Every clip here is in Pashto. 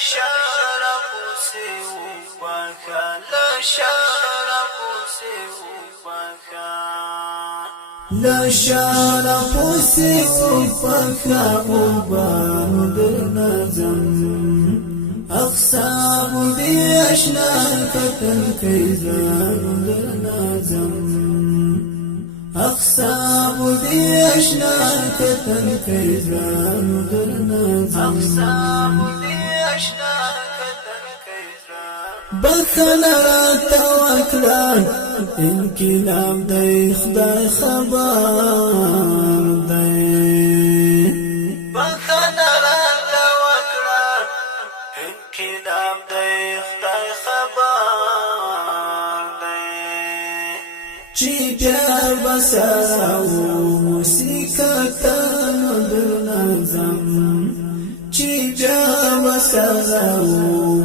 شرف سے وبکا لا شرف سے وبکا لا شرف سے وبکا وبان در نظم اقسام دی اشنا کتن کیزان در نظم اقسام دی اشنا کتن کیزان در نظم اقسام دی اشنا کتن کیزان بخنا توکلان انقلاب دی خدای خبر دی بخنا توکلان انقلاب دی خدای خبر دی چی بیا بسراو موسیقاتان در نظم چی بیا بسراو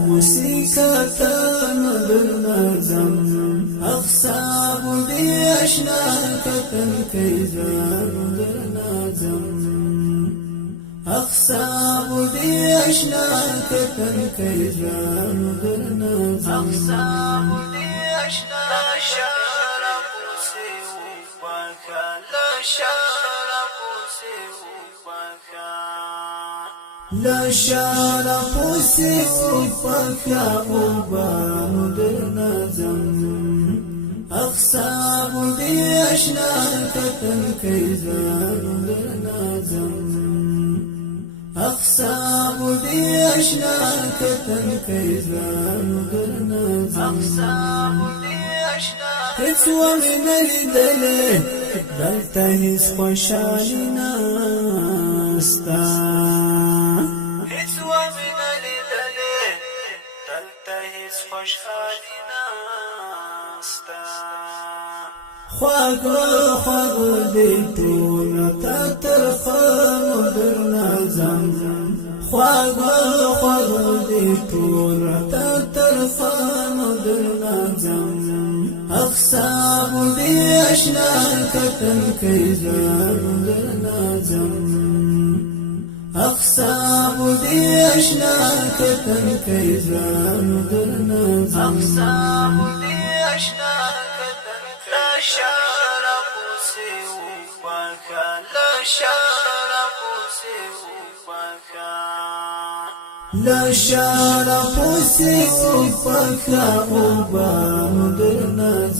موسیقاتان در نظم اقسام دی اشنا کتن کیزان در نظم اقسام دی اشنا کتن کیزان در نظم اقسام دی اشنا شرف سے وبکا لا شرف سے وبکا لا شرف سے وبکا وبان در نظم اقسام دی اشنا کتن کیزان در نظم اقسام دی اشنا کتن کیزان در نظم اقسام دی اشنا هیڅ ومه نلیدلې دلته هیڅ خوشحالي نسته هیڅ ومه نلیدلې دلته هیڅ خوشحالي نسته خواږه خواږه دې ټول ته ترخه در نظم خواږه خواږه دې ټول ته ترخه در نظم اقسام دی اشنا کتن کیزان در نظم اقسام دی اشنا کتن کیزان در نظم اقسام دی اشنا کتن لا شرف سے وبکا لا شرف سے وبکا لا شرف سے وبکا وبان در نظم